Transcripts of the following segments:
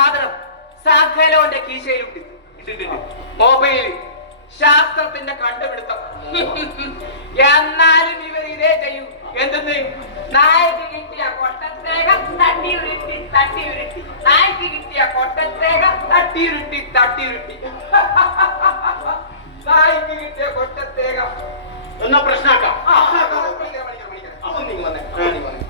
സാധനം സകലോന്റെ കീശയിലുണ്ട്. Mobile mobile ശാസ്ത്രത്തിന്റെ കണ്ടുപിടുത്തം. എന്നാലും ഇവർ ഇതേ ചെയ്യൂ. എന്തെന്ന്? നായക്ക് കിട്ടിയ കൊട്ടത്തേക തട്ടി ഉരുട്ടി തട്ടി ഉരുട്ടി നായക്ക് കിട്ടിയ കൊട്ടത്തേക തട്ടി ഉരുട്ടി തട്ടി ഉരുട്ടി നായക്ക് കിട്ടിയ കൊട്ടത്തേക എന്ന പ്രശ്നാക്കാം ആ, മണിക്കര, മണിക്കര, മണിക്കര. അപ്പൊ നീ വന്നേ ആ, നീ വന്നേ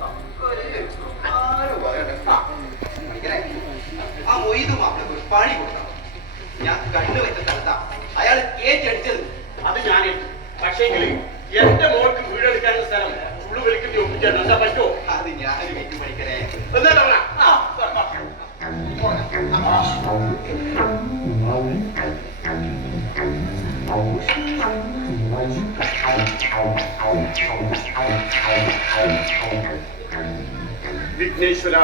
ആ മൊയ്തു മാപ്പിളക്ക് ഒരു പണി കൊടുക്കണം. ഞാൻ കണ്ണു വെച്ച സ്ഥലത്താ. അയാൾ കേറ്റടിച്ചത് അത് ഞാൻ പക്ഷേങ്കിൽ എന്റെ മോൾക്ക് വീടെടുക്കാനുള്ള സ്ഥലം ഉള്ളു വിളിക്കുന്ന ഒപ്പിച്ചാണ് എന്താ പറ്റുമോ അത് ഞാൻ വെച്ചു പഠിക്കണേ. എന്താ വിഘ്നേശ്വര.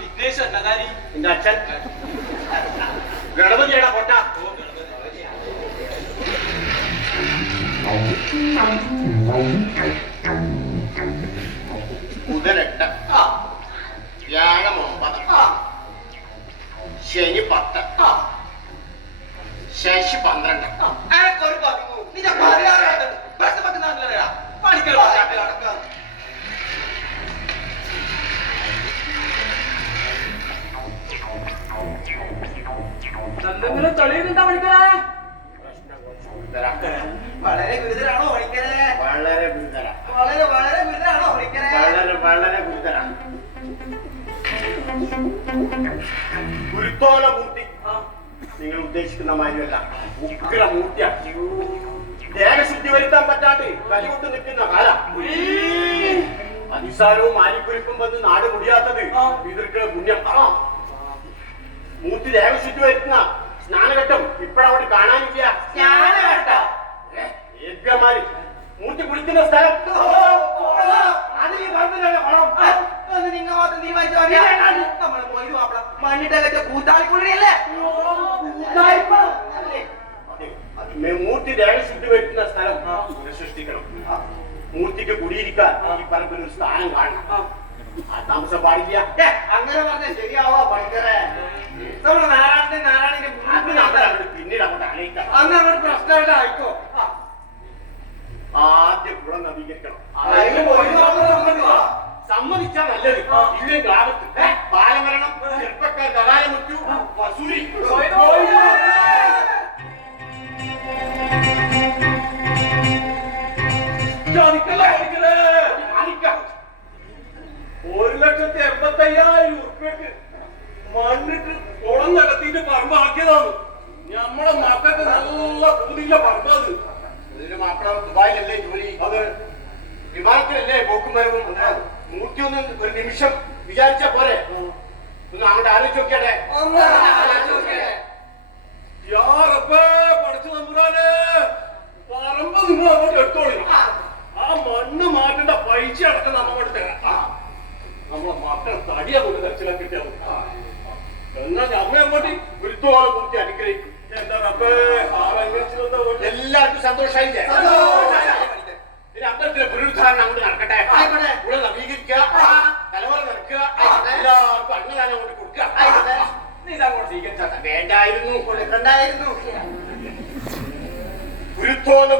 വിഘ്നേശ്വർ നഗാരി എന്റെ അച്ഛൻ? ഗണപതിയുടെ കൊട്ട ബുധനെട്ട് വ്യാഴം ഒമ്പത് ശനി പത്ത് ശശി പന്ത്രണ്ട്. എന്തെങ്കിലും തെളിയുന്നുണ്ടോ പണിക്കരെ. വളരെ ഗുരുതരാണോ പണിക്കരെ വളരെ ഗുരുതര. വളരെ വളരെ ഗുരുതരാണോ പണിക്കരെ വളരെ വളരെ ഗുരുതര. ഗുരുത്തോല മൂർത്തി. നിങ്ങൾ ഉദ്ദേശിക്കുന്ന മാതിരിയല്ല. ഉഗ്ര മൂർത്തിയാണ് ദേഹശുദ്ധി വരുത്താൻ പറ്റാണ്ട് കലികൊണ്ട് നിൽക്കുന്ന കാല. അതിസാരവും ആലിക്കുരിപ്പും വന്ന് നാട് മുടിയാത്തത് പിതൃക്കളെ പുണ്യം. മൂർത്തി ദേഹശുദ്ധി വരുത്തുന്ന സ്നാനഘട്ടം. ഇപ്പഴവിടെ കാണാനില്ല സ്നാനഘട്ടം? മൂട്ടി മൂർത്തി കുളിക്കുന്ന സ്ഥലം. മൂർത്തി ദേഹശുദ്ധി വരുത്തുന്ന മൂർത്തിക്ക് കുടിയിരിക്കാൻ ഈ പറമ്പിൽ ഒരു സ്ഥാനം കാണണം. താമസം പാടില്ല. അങ്ങനെ പറഞ്ഞാൽ ശരിയാവോ പണിക്കരെ? നമ്മുടെ നാരായണന്റെ നാരായണന്റെ പിന്നീട് അങ്ങോട്ട് ആലോചിക്കാം അന്ന് അങ്ങോട്ട് പ്രശ്നമായിട്ട് ആയിക്കോ ആദ്യം കുളം നവീകരിക്കണം? സമ്മതിച്ചാൽ നല്ലത്. ഇല്ലെങ്കിൽ ആപത്ത് ബാലമരണം ചെറുപ്പക്കാർ കലാലമുറ്റു വസൂരി. ഒരു ലക്ഷത്തി എൺപത്തി അയ്യായിരം ഉറുപ്പ്യക്ക് മണ്ണിട്ട് കുളം നടത്തിയിട്ട് പറമ്പാക്കിയതാണ് നമ്മളെ മക്കൾക്ക് നല്ല പൂതിയില്ല പറമ്പത് ഇതിന് മാപ്പിള ദുബായിലല്ലേ ജോലി? അത്. വിമാനത്തിലല്ലേ പോക്കും വരവും ഒന്ന് ഒരു നിമിഷം വിചാരിച്ച പോലെ ഒന്ന് അങ്ങോട്ട് ആലോചിച്ച് നോക്കിയാടെ. പഠിച്ചു തമ്പുരാനെ പറമ്പ് നിങ്ങൾ അങ്ങോട്ട് എടുത്തോളി. ആ. മണ്ണ് മാറ്റേണ്ട പൈസ അടക്കം നമ്മോട് തരാം. ആ. നമ്മളെ മക്കളെ തടിയാ കൊണ്ട് കരച്ചിലാക്കി കിട്ടിയാൽ മതി. എന്നാ നമ്മ അങ്ങോട്ട് ഗുരുത്വമാണ് പൂർത്തി അനുഗ്രഹിക്കും എന്താ റബ്ബേ എല്ലാവർക്കും സന്തോഷമായില്ലേ ഇനി അമ്പലത്തിലെ പുനരുദ്ധാരണം അങ്ങോട്ട് നടക്കട്ടെ. ഇവിടെ നവീകരിക്കുക തലമുറ നടക്കുക. എല്ലാവർക്കും അന്നദാനം അങ്ങോട്ട് കൊടുക്കുക. നീ ഇതങ്ങോട്ട് സ്വീകരിച്ചാ വേണ്ടായിരുന്നു കൊടുക്കണ്ടായിരുന്നു ഗുരുത്വോന